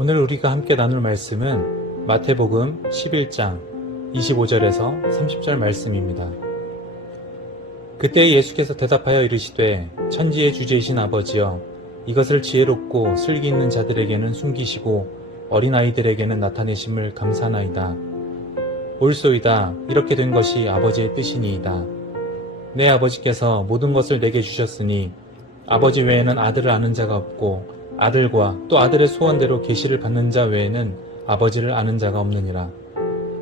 오늘 우리가 함께 나눌 말씀은 마태복음 11장 25절에서 30절 말씀입니다. 그때 예수께서 대답하여 이르시되 천지의 주제이신 아버지여 이것을 지혜롭고 슬기 있는 자들에게는 숨기시고 어린아이들에게는 나타내심을 감사나이다. 옳소이다. 이렇게 된 것이 아버지의 뜻이니이다. 내 아버지께서 모든 것을 내게 주셨으니 아버지 외에는 아들을 아는 자가 없고 아들과 또 아들의 소원대로 계시를 받는 자 외에는 아버지를 아는 자가 없느니라.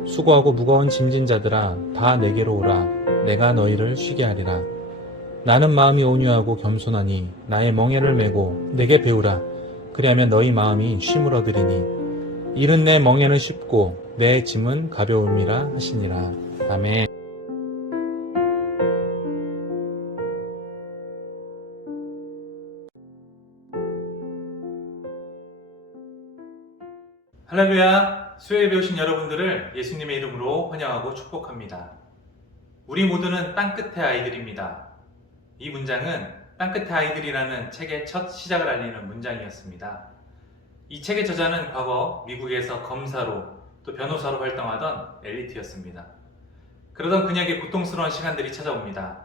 수고하고 무거운 짐진 자들아 다 내게로 오라. 내가 너희를 쉬게 하리라. 나는 마음이 온유하고 겸손하니 나의 멍에를 메고 내게 배우라. 그리하면 너희 마음이 쉼을 얻으리니 이른 내 멍에는 쉽고 내 짐은 가벼움이라 하시니라. 아멘. 할렐루야! 수요일에 배우신 여러분들을 예수님의 이름으로 환영하고 축복합니다. 우리 모두는 땅끝의 아이들입니다. 이 문장은 땅끝의 아이들이라는 책의 첫 시작을 알리는 문장이었습니다. 이 책의 저자는 과거 미국에서 검사로 또 변호사로 활동하던 엘리트였습니다. 그러던 그녀에게 고통스러운 시간들이 찾아옵니다.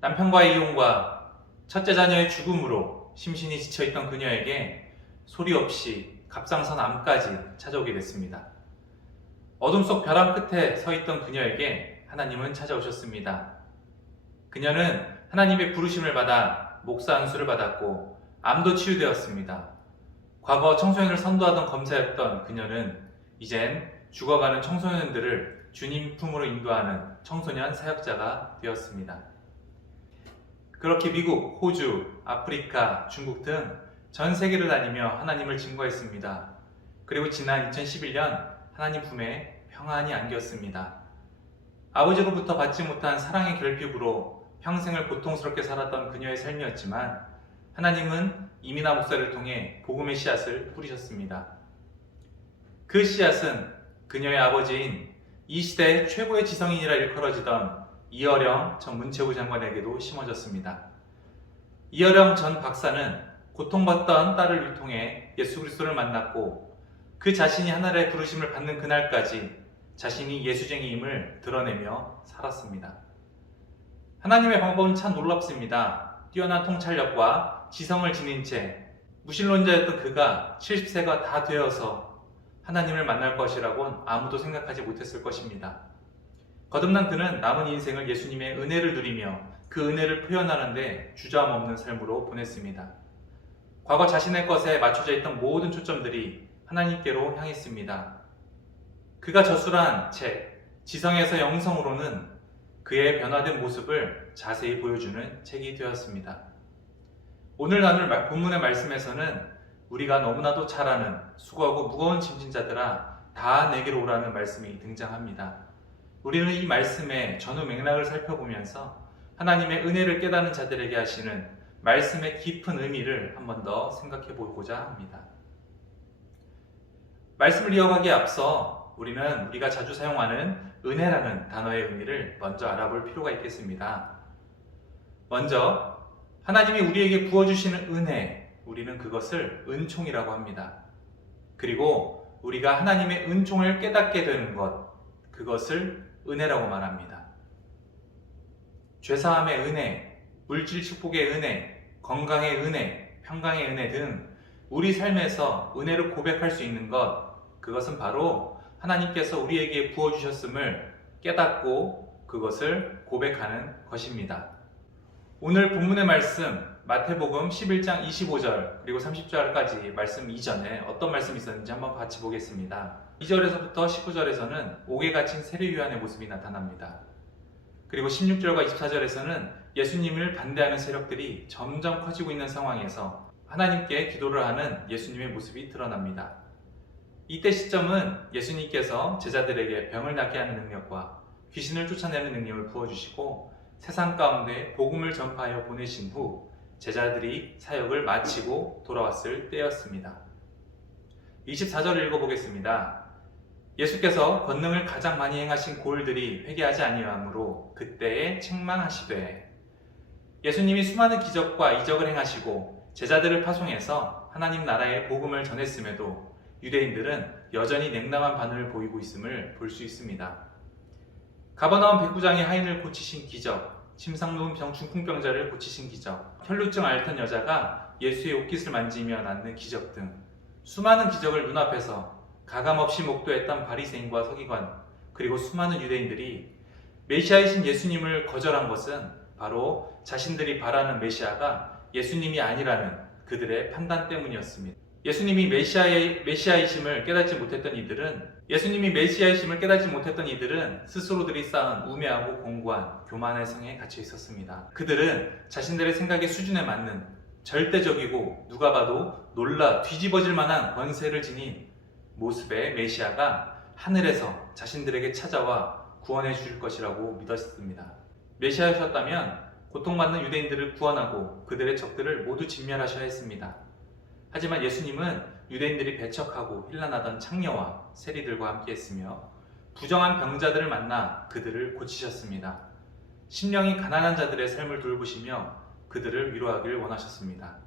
남편과의 이혼과 첫째 자녀의 죽음으로 심신이 지쳐있던 그녀에게 소리 없이 갑상선 암까지 찾아오게 됐습니다. 어둠 속 벼랑 끝에 서 있던 그녀에게 하나님은 찾아오셨습니다. 그녀는 하나님의 부르심을 받아 목사 안수를 받았고 암도 치유되었습니다. 과거 청소년을 선도하던 검사였던 그녀는 이젠 죽어가는 청소년들을 주님 품으로 인도하는 청소년 사역자가 되었습니다. 그렇게 미국, 호주, 아프리카, 중국 등 전 세계를 다니며 하나님을 증거했습니다. 그리고 지난 2011년 하나님 품에 평안히 안겼습니다. 아버지로부터 받지 못한 사랑의 결핍으로 평생을 고통스럽게 살았던 그녀의 삶이었지만 하나님은 이민아 목사를 통해 복음의 씨앗을 뿌리셨습니다. 그 씨앗은 그녀의 아버지인 이 시대의 최고의 지성인이라 일컬어지던 이어령 전 문체부 장관에게도 심어졌습니다. 이어령 전 박사는 고통받던 딸을 위통해 예수 그리스도를 만났고 그 자신이 하늘의 부르심을 받는 그날까지 자신이 예수쟁이임을 드러내며 살았습니다. 하나님의 방법은 참 놀랍습니다. 뛰어난 통찰력과 지성을 지닌 채 무신론자였던 그가 70세가 다 되어서 하나님을 만날 것이라고는 아무도 생각하지 못했을 것입니다. 거듭난 그는 남은 인생을 예수님의 은혜를 누리며 그 은혜를 표현하는 데 주저함 없는 삶으로 보냈습니다. 과거 자신의 것에 맞춰져 있던 모든 초점들이 하나님께로 향했습니다. 그가 저술한 책, 지성에서 영성으로는 그의 변화된 모습을 자세히 보여주는 책이 되었습니다. 오늘 나눌 본문의 말씀에서는 우리가 너무나도 잘 아는 수고하고 무거운 짐진 자들아 다 내게로 오라는 말씀이 등장합니다. 우리는 이 말씀의 전후 맥락을 살펴보면서 하나님의 은혜를 깨닫는 자들에게 하시는 말씀의 깊은 의미를 한 번 더 생각해 보고자 합니다. 말씀을 이어가기에 앞서 우리가 자주 사용하는 은혜라는 단어의 의미를 먼저 알아볼 필요가 있겠습니다. 먼저 하나님이 우리에게 부어주시는 은혜, 우리는 그것을 은총이라고 합니다. 그리고 우리가 하나님의 은총을 깨닫게 되는 것, 그것을 은혜라고 말합니다. 죄사함의 은혜, 물질 축복의 은혜, 건강의 은혜, 평강의 은혜 등 우리 삶에서 은혜를 고백할 수 있는 것, 그것은 바로 하나님께서 우리에게 부어주셨음을 깨닫고 그것을 고백하는 것입니다. 오늘 본문의 말씀 마태복음 11장 25절 그리고 30절까지 말씀 이전에 어떤 말씀이 있었는지 한번 같이 보겠습니다. 2절에서부터 19절에서는 옥에 갇힌 세례요한의 모습이 나타납니다. 그리고 16절과 24절에서는 예수님을 반대하는 세력들이 점점 커지고 있는 상황에서 하나님께 기도를 하는 예수님의 모습이 드러납니다. 이때 시점은 예수님께서 제자들에게 병을 낫게 하는 능력과 귀신을 쫓아내는 능력을 부어주시고 세상 가운데 복음을 전파하여 보내신 후 제자들이 사역을 마치고 돌아왔을 때였습니다. 24절을 읽어보겠습니다. 예수께서 권능을 가장 많이 행하신 고을들이 회개하지 아니하므로 그때에 책망하시되, 예수님이 수많은 기적과 이적을 행하시고 제자들을 파송해서 하나님 나라의 복음을 전했음에도 유대인들은 여전히 냉담한 반응을 보이고 있음을 볼 수 있습니다. 가버나움 백부장의 하인을 고치신 기적, 침상누운 중풍병자를 고치신 기적, 혈루증 앓던 여자가 예수의 옷깃을 만지며 낫는 기적 등 수많은 기적을 눈앞에서 가감없이 목도했던 바리새인과 서기관, 그리고 수많은 유대인들이 메시아이신 예수님을 거절한 것은 바로 자신들이 바라는 메시아가 예수님이 아니라는 그들의 판단 때문이었습니다. 예수님이 메시아이심을 깨닫지 못했던 이들은 스스로들이 쌓은 우매하고 공고한 교만의 성에 갇혀 있었습니다. 그들은 자신들의 생각의 수준에 맞는 절대적이고 누가 봐도 놀라 뒤집어질 만한 권세를 지닌 모습의 메시아가 하늘에서 자신들에게 찾아와 구원해 줄 것이라고 믿었습니다. 메시아였다면 고통받는 유대인들을 구원하고 그들의 적들을 모두 진멸하셔야 했습니다. 하지만 예수님은 유대인들이 배척하고 힐난하던 창녀와 세리들과 함께 했으며 부정한 병자들을 만나 그들을 고치셨습니다. 심령이 가난한 자들의 삶을 돌보시며 그들을 위로하기를 원하셨습니다.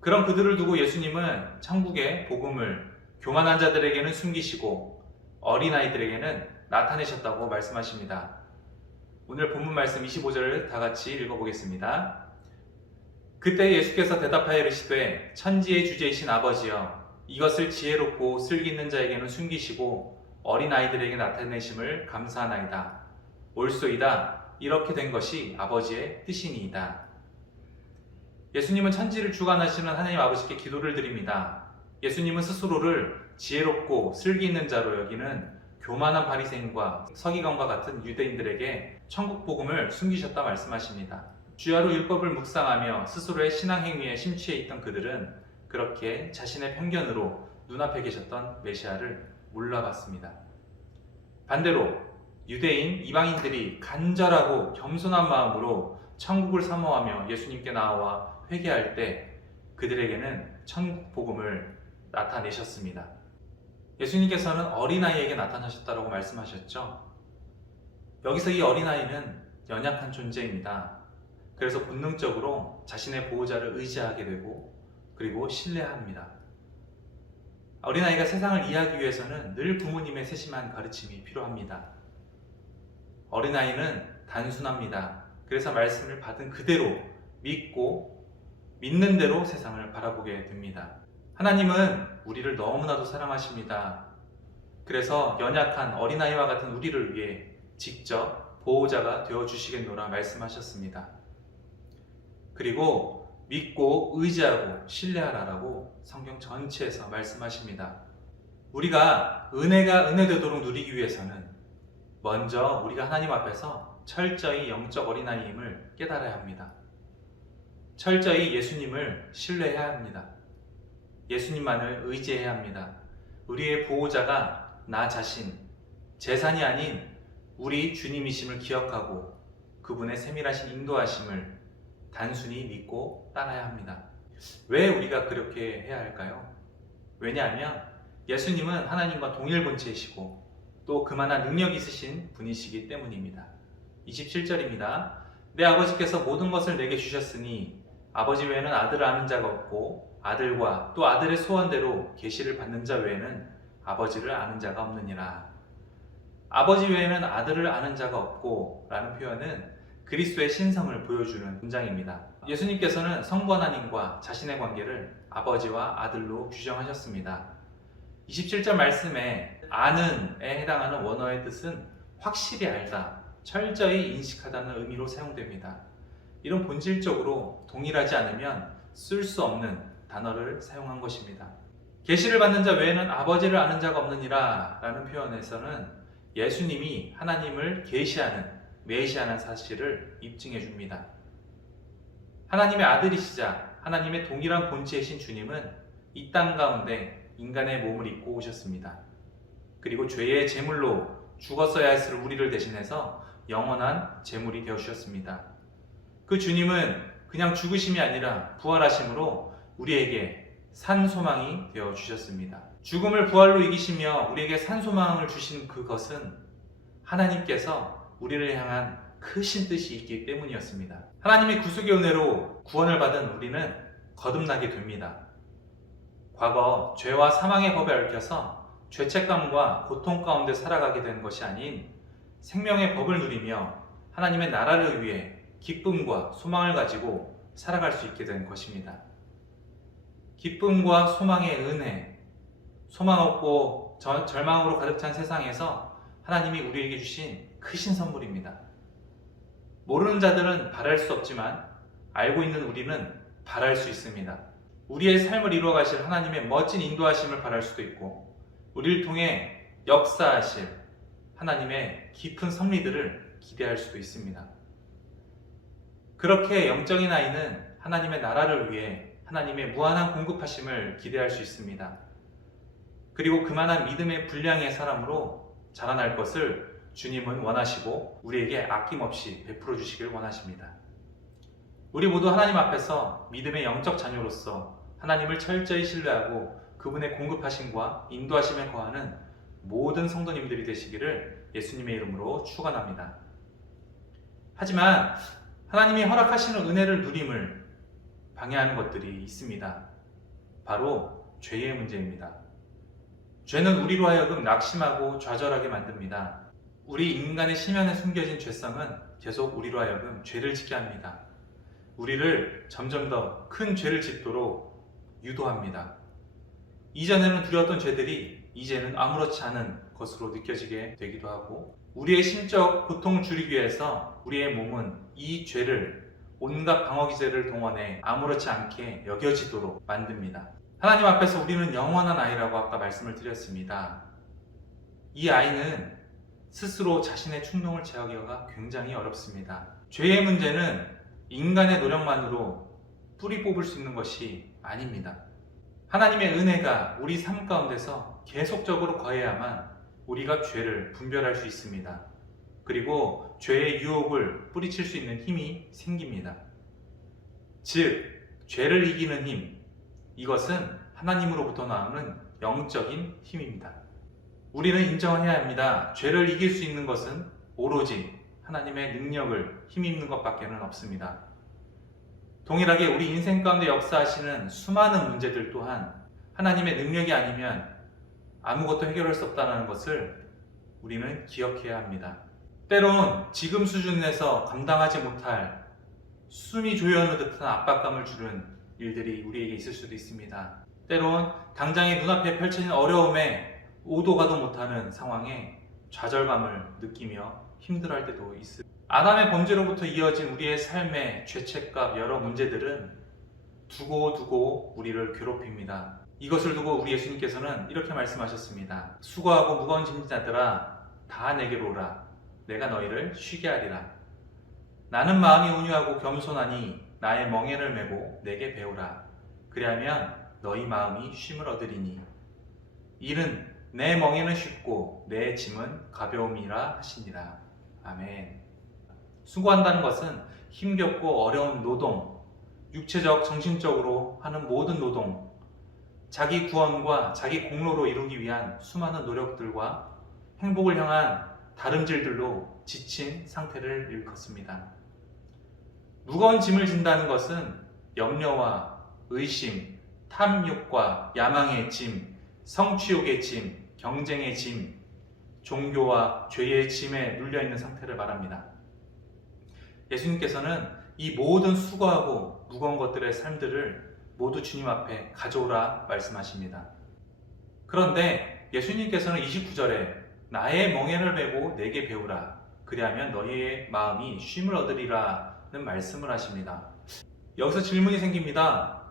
그런 그들을 두고 예수님은 천국의 복음을 교만한 자들에게는 숨기시고 어린아이들에게는 나타내셨다고 말씀하십니다. 오늘 본문 말씀 25절을 다 같이 읽어보겠습니다. 그때 예수께서 대답하여 이르시되 천지의 주제이신 아버지여, 이것을 지혜롭고 슬기 있는 자에게는 숨기시고 어린아이들에게 나타내심을 감사하나이다. 옳소이다. 이렇게 된 것이 아버지의 뜻이니이다. 예수님은 천지를 주관하시는 하나님 아버지께 기도를 드립니다. 예수님은 스스로를 지혜롭고 슬기 있는 자로 여기는 교만한 바리새인과 서기관과 같은 유대인들에게 천국 복음을 숨기셨다 말씀하십니다. 주야로 율법을 묵상하며 스스로의 신앙 행위에 심취해 있던 그들은 그렇게 자신의 편견으로 눈앞에 계셨던 메시아를 몰라봤습니다. 반대로 유대인 이방인들이 간절하고 겸손한 마음으로 천국을 사모하며 예수님께 나와 회개할 때 그들에게는 천국 복음을 나타내셨습니다. 예수님께서는 어린아이에게 나타나셨다고 말씀하셨죠. 여기서 이 어린아이는 연약한 존재입니다. 그래서 본능적으로 자신의 보호자를 의지하게 되고 그리고 신뢰합니다. 어린아이가 세상을 이해하기 위해서는 늘 부모님의 세심한 가르침이 필요합니다. 어린아이는 단순합니다. 그래서 말씀을 받은 그대로 믿고 믿는 대로 세상을 바라보게 됩니다. 하나님은 우리를 너무나도 사랑하십니다. 그래서 연약한 어린아이와 같은 우리를 위해 직접 보호자가 되어주시겠노라 말씀하셨습니다. 그리고 믿고 의지하고 신뢰하라라고 성경 전체에서 말씀하십니다. 우리가 은혜가 은혜되도록 누리기 위해서는 먼저 우리가 하나님 앞에서 철저히 영적 어린아이임을 깨달아야 합니다. 철저히 예수님을 신뢰해야 합니다. 예수님만을 의지해야 합니다. 우리의 보호자가 나 자신, 재산이 아닌 우리 주님이심을 기억하고 그분의 세밀하신 인도하심을 단순히 믿고 따라야 합니다. 왜 우리가 그렇게 해야 할까요? 왜냐하면 예수님은 하나님과 동일 본체이시고 또 그만한 능력이 있으신 분이시기 때문입니다. 27절입니다. 내 아버지께서 모든 것을 내게 주셨으니 아버지 외에는 아들을 아는 자가 없고 아들과 또 아들의 소원대로 계시를 받는 자 외에는 아버지를 아는 자가 없느니라. 아버지 외에는 아들을 아는 자가 없고 라는 표현은 그리스도의 신성을 보여주는 문장입니다. 예수님께서는 성부 하나님과 자신의 관계를 아버지와 아들로 규정하셨습니다. 27절 말씀에 아는에 해당하는 원어의 뜻은 확실히 알다, 철저히 인식하다는 의미로 사용됩니다. 이런 본질적으로 동일하지 않으면 쓸 수 없는 단어를 사용한 것입니다. 계시를 받는 자 외에는 아버지를 아는 자가 없느니라 라는 표현에서는 예수님이 하나님을 계시하는 메시아라는 사실을 입증해 줍니다. 하나님의 아들이시자 하나님의 동일한 본체이신 주님은 이 땅 가운데 인간의 몸을 입고 오셨습니다. 그리고 죄의 제물로 죽었어야 했을 우리를 대신해서 영원한 제물이 되어주셨습니다. 그 주님은 그냥 죽으심이 아니라 부활하심으로 우리에게 산 소망이 되어주셨습니다. 죽음을 부활로 이기시며 우리에게 산 소망을 주신 그것은 하나님께서 우리를 향한 크신 뜻이 있기 때문이었습니다. 하나님의 구속의 은혜로 구원을 받은 우리는 거듭나게 됩니다. 과거 죄와 사망의 법에 얽혀서 죄책감과 고통 가운데 살아가게 된 것이 아닌 생명의 법을 누리며 하나님의 나라를 위해 기쁨과 소망을 가지고 살아갈 수 있게 된 것입니다. 기쁨과 소망의 은혜, 소망 없고 절망으로 가득 찬 세상에서 하나님이 우리에게 주신 크신 선물입니다. 모르는 자들은 바랄 수 없지만 알고 있는 우리는 바랄 수 있습니다. 우리의 삶을 이루어 가실 하나님의 멋진 인도하심을 바랄 수도 있고 우리를 통해 역사하실 하나님의 깊은 섭리들을 기대할 수도 있습니다. 그렇게 영적인 아이는 하나님의 나라를 위해 하나님의 무한한 공급하심을 기대할 수 있습니다. 그리고 그만한 믿음의 분량의 사람으로 자라날 것을 주님은 원하시고 우리에게 아낌없이 베풀어 주시길 원하십니다. 우리 모두 하나님 앞에서 믿음의 영적 자녀로서 하나님을 철저히 신뢰하고 그분의 공급하심과 인도하심에 거하는 모든 성도님들이 되시기를 예수님의 이름으로 축원합니다. 하지만 하나님이 허락하시는 은혜를 누림을 방해하는 것들이 있습니다. 바로 죄의 문제입니다. 죄는 우리로 하여금 낙심하고 좌절하게 만듭니다. 우리 인간의 심연에 숨겨진 죄성은 계속 우리로 하여금 죄를 짓게 합니다. 우리를 점점 더 큰 죄를 짓도록 유도합니다. 이전에는 두려웠던 죄들이 이제는 아무렇지 않은 것으로 느껴지게 되기도 하고 우리의 심적 고통을 줄이기 위해서 우리의 몸은 이 죄를 온갖 방어기제를 동원해 아무렇지 않게 여겨지도록 만듭니다. 하나님 앞에서 우리는 영원한 아이라고 아까 말씀을 드렸습니다. 이 아이는 스스로 자신의 충동을 제어하기가 굉장히 어렵습니다. 죄의 문제는 인간의 노력만으로 뿌리 뽑을 수 있는 것이 아닙니다. 하나님의 은혜가 우리 삶 가운데서 계속적으로 거해야만 우리가 죄를 분별할 수 있습니다. 그리고 죄의 유혹을 뿌리칠 수 있는 힘이 생깁니다. 즉, 죄를 이기는 힘, 이것은 하나님으로부터 나오는 영적인 힘입니다. 우리는 인정해야 합니다. 죄를 이길 수 있는 것은 오로지 하나님의 능력을 힘입는 것밖에는 없습니다. 동일하게 우리 인생 가운데 역사하시는 수많은 문제들 또한 하나님의 능력이 아니면 아무것도 해결할 수 없다는 것을 우리는 기억해야 합니다. 때론 지금 수준에서 감당하지 못할 숨이 조여오는 듯한 압박감을 주는 일들이 우리에게 있을 수도 있습니다. 때론 당장의 눈앞에 펼쳐진 어려움에 오도 가도 못하는 상황에 좌절감을 느끼며 힘들어할 때도 있습니다. 아담의 범죄로부터 이어진 우리의 삶의 죄책감 여러 문제들은 두고 우리를 괴롭힙니다. 이것을 두고 우리 예수님께서는 이렇게 말씀하셨습니다. 수고하고 무거운 짐진 자들아 다 내게로 오라. 내가 너희를 쉬게 하리라. 나는 마음이 온유하고 겸손하니 나의 멍에를 메고 내게 배우라. 그리하면 너희 마음이 쉼을 얻으리니 이는 내 멍에는 쉽고 내 짐은 가벼움이라 하시니라. 아멘. 수고한다는 것은 힘겹고 어려운 노동, 육체적, 정신적으로 하는 모든 노동, 자기 구원과 자기 공로로 이루기 위한 수많은 노력들과 행복을 향한 다름질들로 지친 상태를 일컫습니다. 무거운 짐을 진다는 것은 염려와 의심, 탐욕과 야망의 짐, 성취욕의 짐, 경쟁의 짐, 종교와 죄의 짐에 눌려있는 상태를 말합니다. 예수님께서는 이 모든 수고하고 무거운 것들의 삶들을 모두 주님 앞에 가져오라 말씀하십니다. 그런데 예수님께서는 29절에 나의 멍에를 메고 내게 배우라. 그리하면 너희의 마음이 쉼을 얻으리라는 말씀을 하십니다. 여기서 질문이 생깁니다.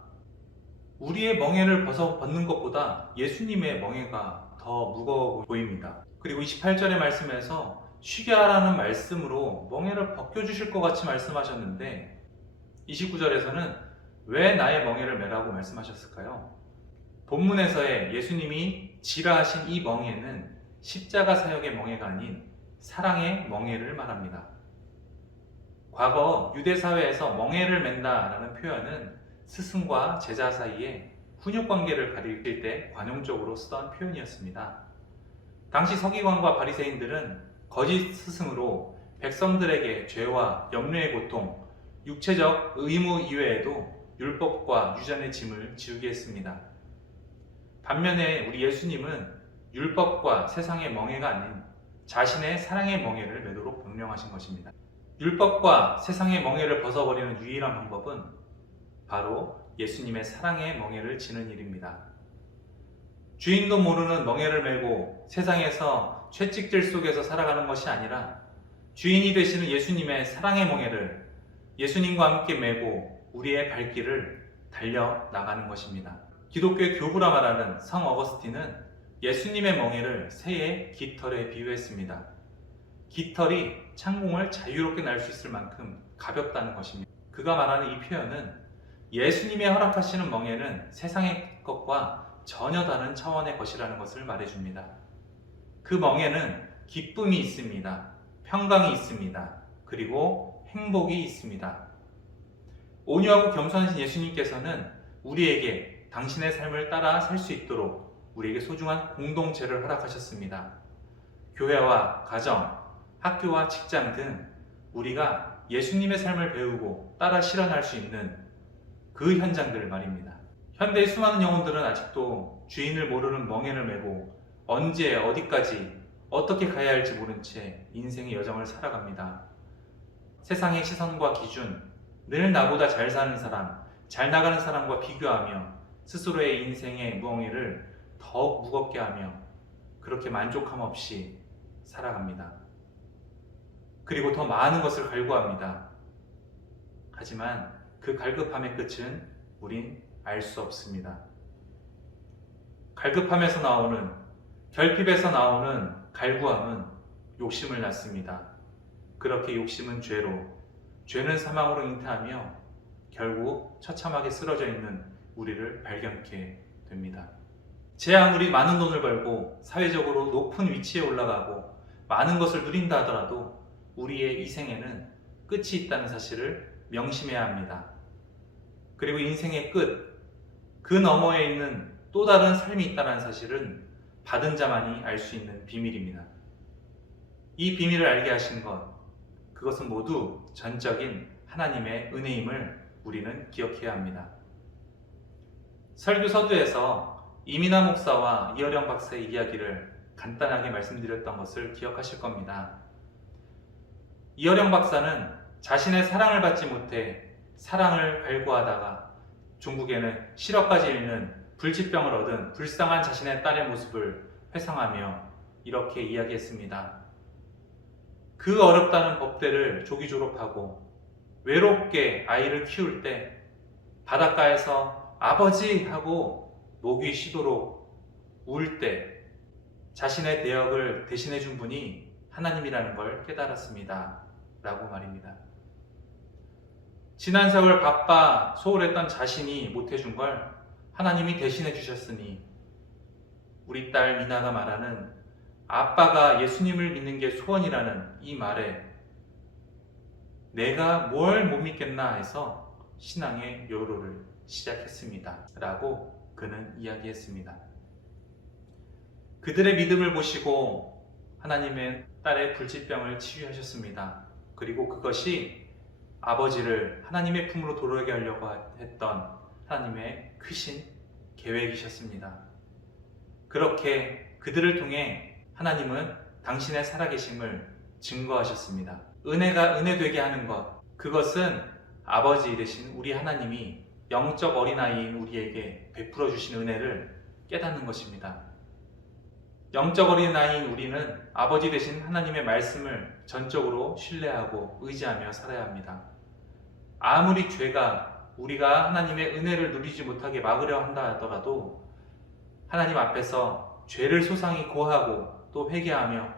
우리의 멍에를 벗는 것보다 예수님의 멍에가 더 무거워 보입니다. 그리고 28절의 말씀에서 쉬게 하라는 말씀으로 멍에를 벗겨주실 것 같이 말씀하셨는데 29절에서는 왜 나의 멍에를 메라고 말씀하셨을까요? 본문에서의 예수님이 지라하신 이 멍에는 십자가 사역의 멍에가 아닌 사랑의 멍에를 말합니다. 과거 유대 사회에서 멍에를 맨다라는 표현은 스승과 제자 사이에 훈육관계를 가리킬 때 관용적으로 쓰던 표현이었습니다. 당시 서기관과 바리새인들은 거짓 스승으로 백성들에게 죄와 염려의 고통, 육체적 의무 이외에도 율법과 유전의 짐을 지우게 했습니다. 반면에 우리 예수님은 율법과 세상의 멍에가 아닌 자신의 사랑의 멍에를 매도록 명령하신 것입니다. 율법과 세상의 멍에를 벗어버리는 유일한 방법은 바로 예수님의 사랑의 멍에를 지는 일입니다. 주인도 모르는 멍에를 메고 세상에서 채찍질 속에서 살아가는 것이 아니라 주인이 되시는 예수님의 사랑의 멍에를 예수님과 함께 메고 우리의 발길을 달려나가는 것입니다. 기독교의 교부라 말하는 성 어거스틴은 예수님의 멍에를 새의 깃털에 비유했습니다. 깃털이 창공을 자유롭게 날 수 있을 만큼 가볍다는 것입니다. 그가 말하는 이 표현은 예수님의 허락하시는 멍에는 세상의 것과 전혀 다른 차원의 것이라는 것을 말해줍니다. 그 멍에는 기쁨이 있습니다. 평강이 있습니다. 그리고 행복이 있습니다. 온유하고 겸손하신 예수님께서는 우리에게 당신의 삶을 따라 살 수 있도록 우리에게 소중한 공동체를 허락하셨습니다. 교회와 가정, 학교와 직장 등 우리가 예수님의 삶을 배우고 따라 실현할 수 있는 그 현장들 말입니다. 현대의 수많은 영혼들은 아직도 주인을 모르는 멍에를 메고 언제 어디까지 어떻게 가야 할지 모른 채 인생의 여정을 살아갑니다. 세상의 시선과 기준, 늘 나보다 잘 사는 사람, 잘 나가는 사람과 비교하며 스스로의 인생의 멍에를 더욱 무겁게 하며 그렇게 만족함 없이 살아갑니다. 그리고 더 많은 것을 갈구합니다. 하지만 그 갈급함의 끝은 우린 알 수 없습니다. 갈급함에서 나오는, 결핍에서 나오는 갈구함은 욕심을 낳습니다. 그렇게 욕심은 죄로, 죄는 사망으로 잉태하며 결국 처참하게 쓰러져 있는 우리를 발견케 됩니다. 제 아무리 많은 돈을 벌고 사회적으로 높은 위치에 올라가고 많은 것을 누린다 하더라도 우리의 이 생에는 끝이 있다는 사실을 명심해야 합니다. 그리고 인생의 끝, 그 너머에 있는 또 다른 삶이 있다는 사실은 받은 자만이 알 수 있는 비밀입니다. 이 비밀을 알게 하신 것, 그것은 모두 전적인 하나님의 은혜임을 우리는 기억해야 합니다. 설교 서두에서 이민하 목사와 이어령 박사의 이야기를 간단하게 말씀드렸던 것을 기억하실 겁니다. 이어령 박사는 자신의 사랑을 받지 못해 사랑을 갈구하다가 종국에는 실업까지 잃는 불치병을 얻은 불쌍한 자신의 딸의 모습을 회상하며 이렇게 이야기했습니다. 그 어렵다는 법대를 조기 졸업하고 외롭게 아이를 키울 때 바닷가에서 아버지 하고 목이 쉬도록 울 때 자신의 대역을 대신해 준 분이 하나님이라는 걸 깨달았습니다. 라고 말입니다. 지난 세월 바빠 소홀했던 자신이 못해준 걸 하나님이 대신해 주셨으니 우리 딸 미나가 말하는 아빠가 예수님을 믿는 게 소원이라는 이 말에 내가 뭘 못 믿겠나 해서 신앙의 여로를 시작했습니다. 라고 그는 이야기했습니다. 그들의 믿음을 보시고 하나님은 딸의 불치병을 치유하셨습니다. 그리고 그것이 아버지를 하나님의 품으로 돌아오게 하려고 했던 하나님의 크신 계획이셨습니다. 그렇게 그들을 통해 하나님은 당신의 살아계심을 증거하셨습니다. 은혜가 은혜되게 하는 것, 그것은 아버지 되신 우리 하나님이 영적 어린아이인 우리에게 베풀어 주신 은혜를 깨닫는 것입니다. 영적 어린아이인 우리는 아버지 되신 하나님의 말씀을 전적으로 신뢰하고 의지하며 살아야 합니다. 아무리 죄가 우리가 하나님의 은혜를 누리지 못하게 막으려 한다 하더라도 하나님 앞에서 죄를 소상히 고하고 또 회개하며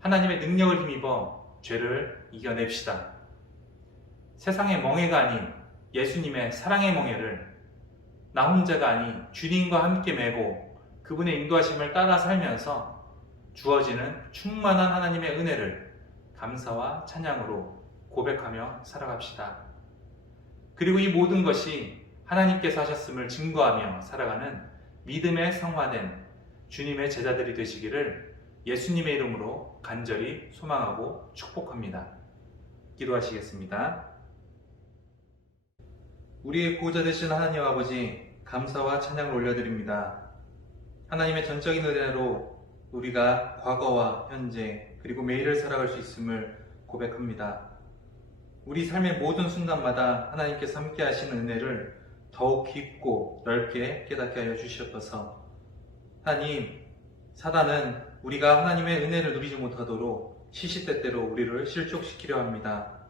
하나님의 능력을 힘입어 죄를 이겨냅시다. 세상의 멍에가 아닌 예수님의 사랑의 멍에를 나 혼자가 아닌 주님과 함께 메고 그분의 인도하심을 따라 살면서 주어지는 충만한 하나님의 은혜를 감사와 찬양으로 고백하며 살아갑시다. 그리고 이 모든 것이 하나님께서 하셨음을 증거하며 살아가는 믿음의 성화된 주님의 제자들이 되시기를 예수님의 이름으로 간절히 소망하고 축복합니다. 기도하시겠습니다. 우리의 보호자 되신 하나님 아버지, 감사와 찬양을 올려드립니다. 하나님의 전적인 은혜로 우리가 과거와 현재 그리고 매일을 살아갈 수 있음을 고백합니다. 우리 삶의 모든 순간마다 하나님께서 함께 하시는 은혜를 더욱 깊고 넓게 깨닫게 하여 주시옵소서. 하나님, 사단은 우리가 하나님의 은혜를 누리지 못하도록 시시때때로 우리를 실족시키려 합니다.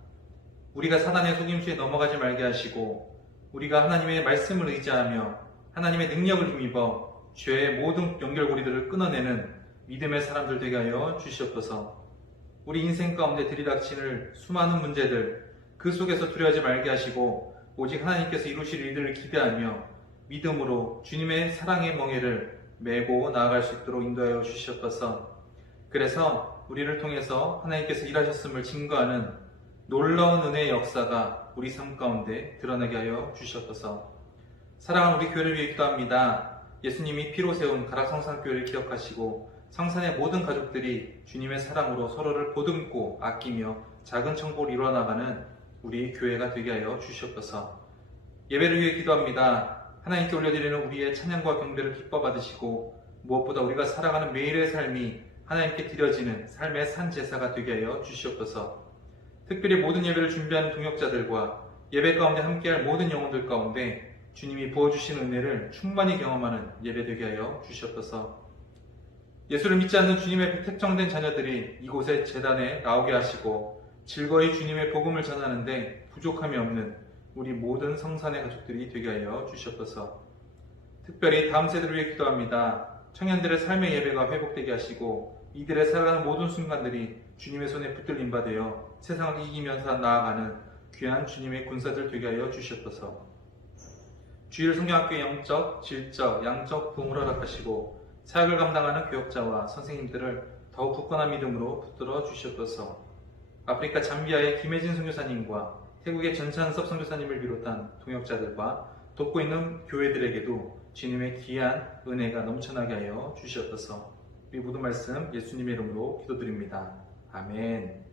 우리가 사단의 속임수에 넘어가지 말게 하시고 우리가 하나님의 말씀을 의지하며 하나님의 능력을 힘입어 죄의 모든 연결고리들을 끊어내는 믿음의 사람들 되게 하여 주시옵소서. 우리 인생 가운데 들이닥치는 수많은 문제들 그 속에서 두려워하지 말게 하시고 오직 하나님께서 이루실 일들을 기대하며 믿음으로 주님의 사랑의 멍에를 메고 나아갈 수 있도록 인도하여 주시옵소서. 그래서 우리를 통해서 하나님께서 일하셨음을 증거하는 놀라운 은혜의 역사가 우리 삶 가운데 드러나게 하여 주시옵소서. 사랑하는 우리 교회를 위해 기도합니다. 예수님이 피로 세운 가락성산교회를 기억하시고 성산의 모든 가족들이 주님의 사랑으로 서로를 보듬고 아끼며 작은 천국을 이루어나가는 우리 교회가 되게 하여 주시옵소서. 예배를 위해 기도합니다. 하나님께 올려드리는 우리의 찬양과 경배를 기뻐 받으시고 무엇보다 우리가 살아가는 매일의 삶이 하나님께 드려지는 삶의 산 제사가 되게 하여 주시옵소서. 특별히 모든 예배를 준비하는 동역자들과 예배 가운데 함께할 모든 영혼들 가운데 주님이 부어주시는 은혜를 충만히 경험하는 예배 되게 하여 주시옵소서. 예수를 믿지 않는 주님의 택정된 자녀들이 이곳에 제단에 나오게 하시고 즐거이 주님의 복음을 전하는데 부족함이 없는 우리 모든 성산의 가족들이 되게 하여 주시옵소서. 특별히 다음 세대를 위해 기도합니다. 청년들의 삶의 예배가 회복되게 하시고 이들의 살아가는 모든 순간들이 주님의 손에 붙들림 받되어 세상을 이기면서 나아가는 귀한 주님의 군사들 되게 하여 주시옵소서. 주일 성경학교의 영적, 질적, 양적 부흥을 허락하시고 사역을 감당하는 교역자와 선생님들을 더욱 굳건한 믿음으로 붙들어 주시옵소서. 아프리카 잠비아의 김혜진 선교사님과 태국의 전찬섭 선교사님을 비롯한 동역자들과 돕고 있는 교회들에게도 주님의 귀한 은혜가 넘쳐나게 하여 주시옵소서. 우리 모든 말씀 예수님의 이름으로 기도드립니다. 아멘.